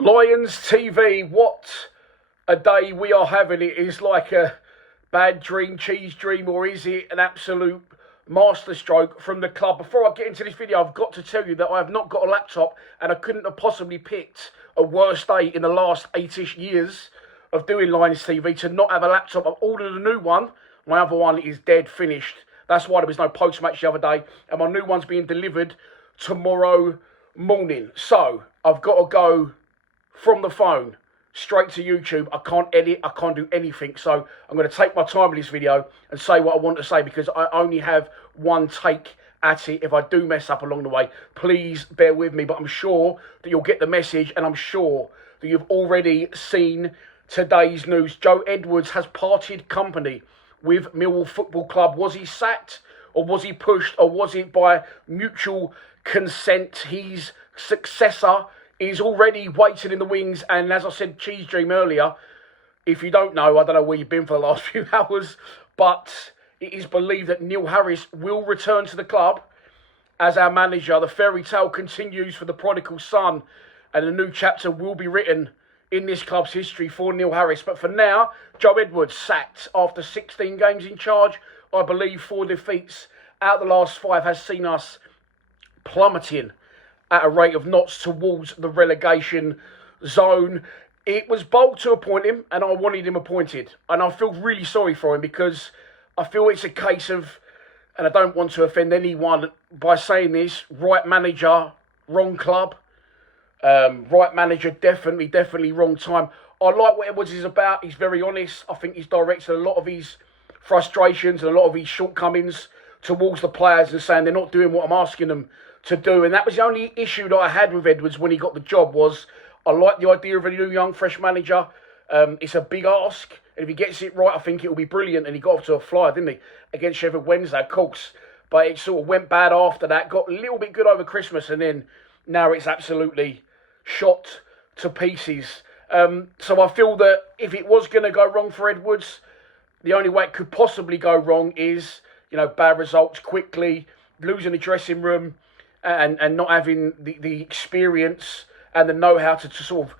Lions TV, what a day we are having. It is like a bad dream, cheese dream, or is it an absolute masterstroke from the club? Before I get into this video, I've got to tell you that I have not got a laptop and I couldn't have possibly picked a worse day in the last 8-ish years of doing Lions TV to not have a laptop. I've ordered a new one. My other one is dead, finished. That's why there was no post-match the other day. And my new one's being delivered tomorrow morning. So, I've got to go from the phone straight to YouTube. I can't edit, I can't do anything, so I'm going to take my time with this video and say what I want to say, because I only have one take at it. If I do mess up along the way, please bear with me, but I'm sure that you'll get the message, and I'm sure that you've already seen today's news. Joe Edwards has parted company with Millwall Football Club. Was he sacked, or was he pushed, or was it by mutual consent? His successor is already waiting in the wings, and as I said, cheese dream earlier, if you don't know, I don't know where you've been for the last few hours, but it is believed that Neil Harris will return to the club as our manager. The fairy tale continues for the prodigal son, and a new chapter will be written in this club's history for Neil Harris. But for now, Joe Edwards sacked after 16 games in charge. I believe 4 defeats out of the last 5 has seen us plummeting at a rate of knots towards the relegation zone. It was bold to appoint him, and I wanted him appointed. And I feel really sorry for him, because I feel it's a case of, and I don't want to offend anyone by saying this, right manager, wrong club. Right manager, definitely wrong time. I like what Edwards is about. He's very honest. I think he's directed a lot of his frustrations and a lot of his shortcomings towards the players and saying they're not doing what I'm asking them to do. And that was the only issue that I had with Edwards when he got the job. Was I like the idea of a new young fresh manager. It's a big ask, and if he gets it right, I think it will be brilliant. And he got off to a flyer, didn't he, against Sheffield Wednesday, of course, but it sort of went bad after that. Got a little bit good over Christmas, and then now it's absolutely shot to pieces. So I feel that if it was going to go wrong for Edwards, the only way it could possibly go wrong is, bad results quickly, losing the dressing room, and not having the experience and the know-how to sort of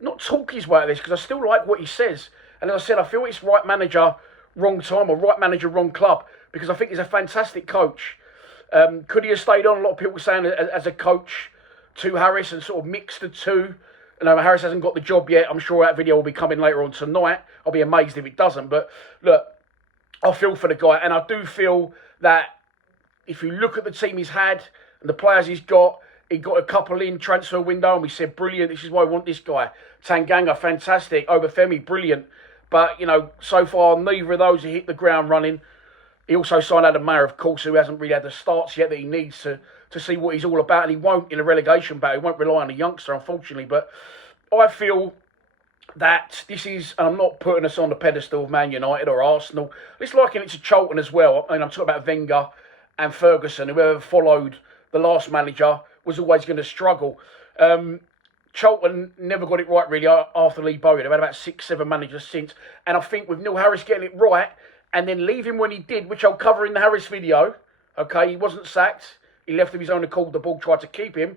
not talk his way out of this, because I still like what he says. And as I said, I feel it's right manager, wrong time, or right manager, wrong club, because I think he's a fantastic coach. Could he have stayed on? A lot of people saying as a coach to Harris and sort of mixed the two. Harris hasn't got the job yet. I'm sure that video will be coming later on tonight. I'll be amazed if it doesn't. But look, I feel for the guy, and I do feel that if you look at the team he's had and the players he got a couple in transfer window, and we said, brilliant, this is why I want this guy. Tanganga, fantastic. Obafemi, brilliant. But, so far, neither of those have hit the ground running. He also signed Adam Mayer, of course, who hasn't really had the starts yet that he needs to see what he's all about. And he won't in a relegation battle. He won't rely on a youngster, unfortunately. But I feel that this is, and I'm not putting us on the pedestal of Man United or Arsenal. Let's liken it to Charlton as well. I'm talking about Wenger and Ferguson. Whoever followed the last manager was always going to struggle. Charlton never got it right, really, after Lee Bowyer. They've had about 6-7 managers since. And I think with Neil Harris getting it right, and then leaving when he did, which I'll cover in the Harris video, okay, he wasn't sacked. He left of his own accord. The board tried to keep him.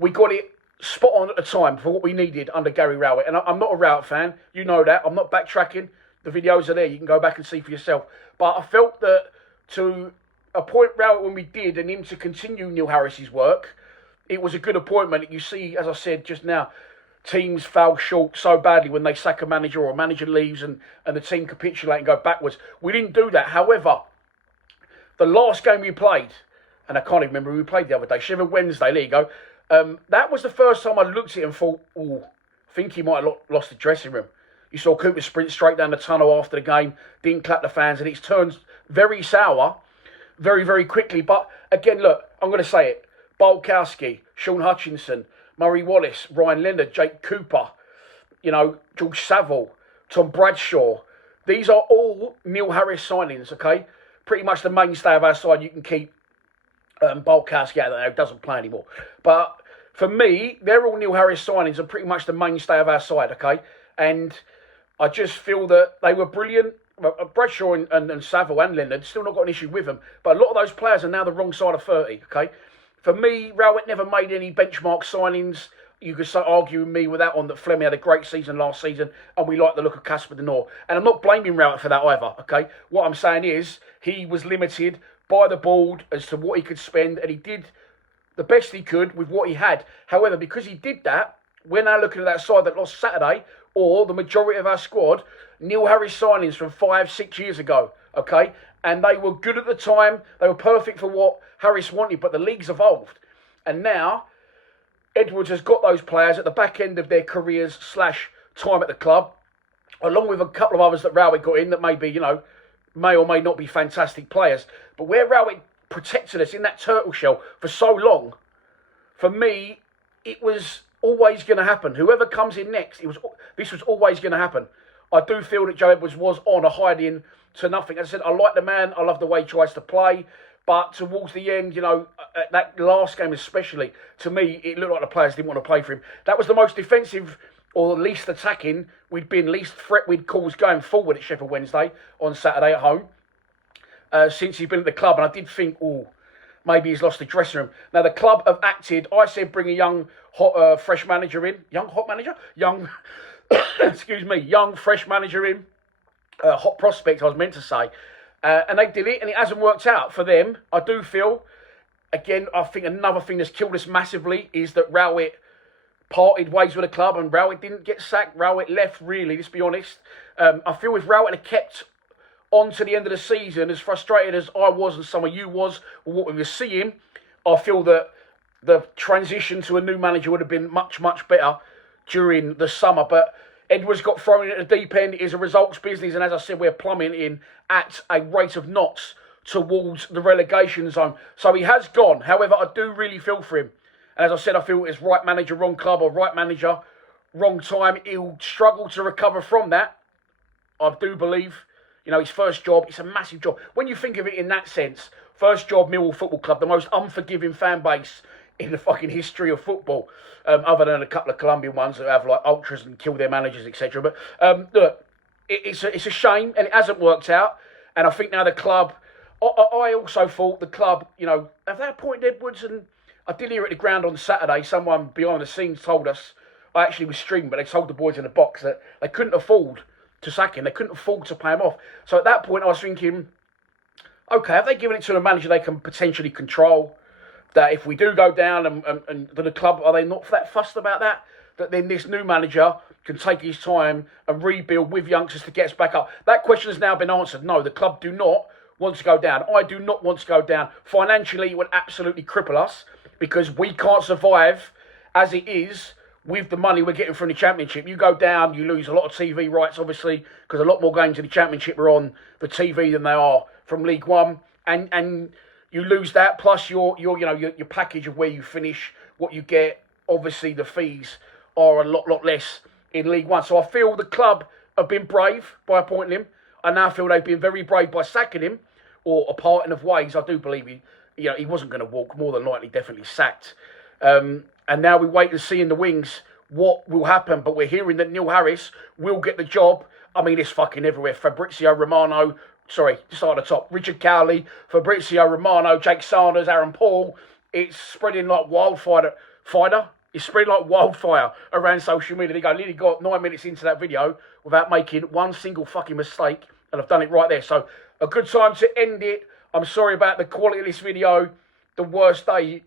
We got it spot on at the time for what we needed under Gary Rowett. And I'm not a Rowett fan. You know that. I'm not backtracking. The videos are there. You can go back and see for yourself. But I felt that to appoint Rowett when we did, and him to continue Neil Harris's work, it was a good appointment. You see, as I said just now, teams fall short so badly when they sack a manager or a manager leaves and the team capitulate and go backwards. We didn't do that. However, the last game we played, and I can't even remember who we played the other day, Sheffield Wednesday, there you go. That was the first time I looked at it and thought, I think he might have lost the dressing room. You saw Cooper sprint straight down the tunnel after the game, didn't clap the fans, and it's turned very sour very, very quickly. But again, look, I'm going to say it. Bulkowski, Sean Hutchinson, Murray Wallace, Ryan Leonard, Jake Cooper, George Saville, Tom Bradshaw. These are all Neil Harris signings, okay? Pretty much the mainstay of our side. You can keep Bulkowski out there, who doesn't play anymore. But for me, they're all Neil Harris signings and pretty much the mainstay of our side, okay? And I just feel that they were brilliant. Bradshaw and Saville and Leonard, still not got an issue with them. But a lot of those players are now the wrong side of 30, okay? For me, Rowett never made any benchmark signings. you could argue with me with that one that Fleming had a great season last season and we like the look of Casper de Norre. And I'm not blaming Rowett for that either, okay? What I'm saying is he was limited by the board as to what he could spend, and he did the best he could with what he had. However, because he did that, we're now looking at that side that lost Saturday, or the majority of our squad, Neil Harris signings from 5-6 years ago, okay? And they were good at the time. They were perfect for what Harris wanted, but the league's evolved. And now Edwards has got those players at the back end of their careers / time at the club, along with a couple of others that Rowett got in that maybe, you know, may or may not be fantastic players. But where Rowett protected us in that turtle shell for so long, for me, it was always going to happen. Whoever comes in next, this was always going to happen. I do feel that Joe Edwards was on a hiding to nothing. As I said, I like the man. I love the way he tries to play. But towards the end, you know, that last game especially, to me, it looked like the players didn't want to play for him. That was the most defensive or least attacking we'd been, least threat we'd caused going forward at Sheffield Wednesday on Saturday at home since he's been at the club. And I did think, maybe he's lost the dressing room. Now, the club have acted. I said bring a young, fresh manager in. Young, excuse me, young, fresh manager in. Hot prospect, I was meant to say. And they did it, and it hasn't worked out for them. I do feel, again, I think another thing that's killed us massively is that Rowett parted ways with the club, and Rowett didn't get sacked. Rowett left, really, let's be honest. I feel if Rowett had kept on to the end of the season, as frustrated as I was and some of you was with what we were seeing, I feel that the transition to a new manager would have been much, much better during the summer. But Edwards got thrown in at the deep end. It is a results business, and as I said, we're plummeting at a rate of knots towards the relegation zone. So he has gone. However, I do really feel for him. And as I said, I feel it's right manager, wrong club, or right manager, wrong time. He'll struggle to recover from that. I do believe, you know, his first job, it's a massive job. When you think of it in that sense, first job, Millwall Football Club, the most unforgiving fan base in the fucking history of football, other than a couple of Colombian ones that have like ultras and kill their managers, etc. But look, it's a shame, and it hasn't worked out. And I think now the club, I also thought the club, you know, have they appointed Edwards? And I did hear at the ground on Saturday, someone behind the scenes told us, I actually was streaming, but they told the boys in the box that they couldn't afford to sack him. They couldn't afford to pay him off. So at that point, I was thinking, okay, have they given it to a manager they can potentially control? That if we do go down and the club, are they not that fussed about that? That then this new manager can take his time and rebuild with youngsters to get us back up? That question has now been answered. No, the club do not want to go down. I do not want to go down. Financially, it would absolutely cripple us because we can't survive as it is with the money we're getting from the Championship. You go down, you lose a lot of TV rights, obviously, because a lot more games in the Championship are on the TV than they are from League One. And you lose that, plus your package of where you finish, what you get. Obviously, the fees are a lot less in League One. So I feel the club have been brave by appointing him. I now feel they've been very brave by sacking him, or a parting of ways. I do believe he wasn't going to walk. More than likely, definitely sacked. And now we wait to see in the wings what will happen. But we're hearing that Neil Harris will get the job. I mean, it's fucking everywhere. Fabrizio Romano. Sorry, start at the top. Richard Cowley, Fabrizio Romano, Jake Sanders, Aaron Paul. It's spreading like wildfire. It's spreading like wildfire around social media. They nearly got 9 minutes into that video without making one single fucking mistake. And I've done it right there. So a good time to end it. I'm sorry about the quality of this video. The worst day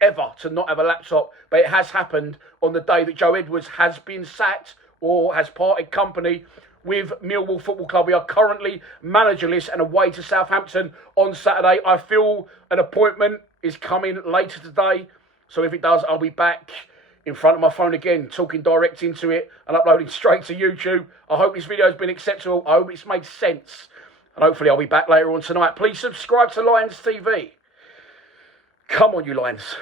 ever to not have a laptop. But it has happened on the day that Joe Edwards has been sacked or has parted company with Millwall Football Club. We are currently managerless and away to Southampton on Saturday. I feel an appointment is coming later today. So if it does, I'll be back in front of my phone again, talking direct into it and uploading straight to YouTube. I hope this video has been acceptable. I hope it's made sense. And hopefully I'll be back later on tonight. Please subscribe to Lions TV. Come on, you Lions.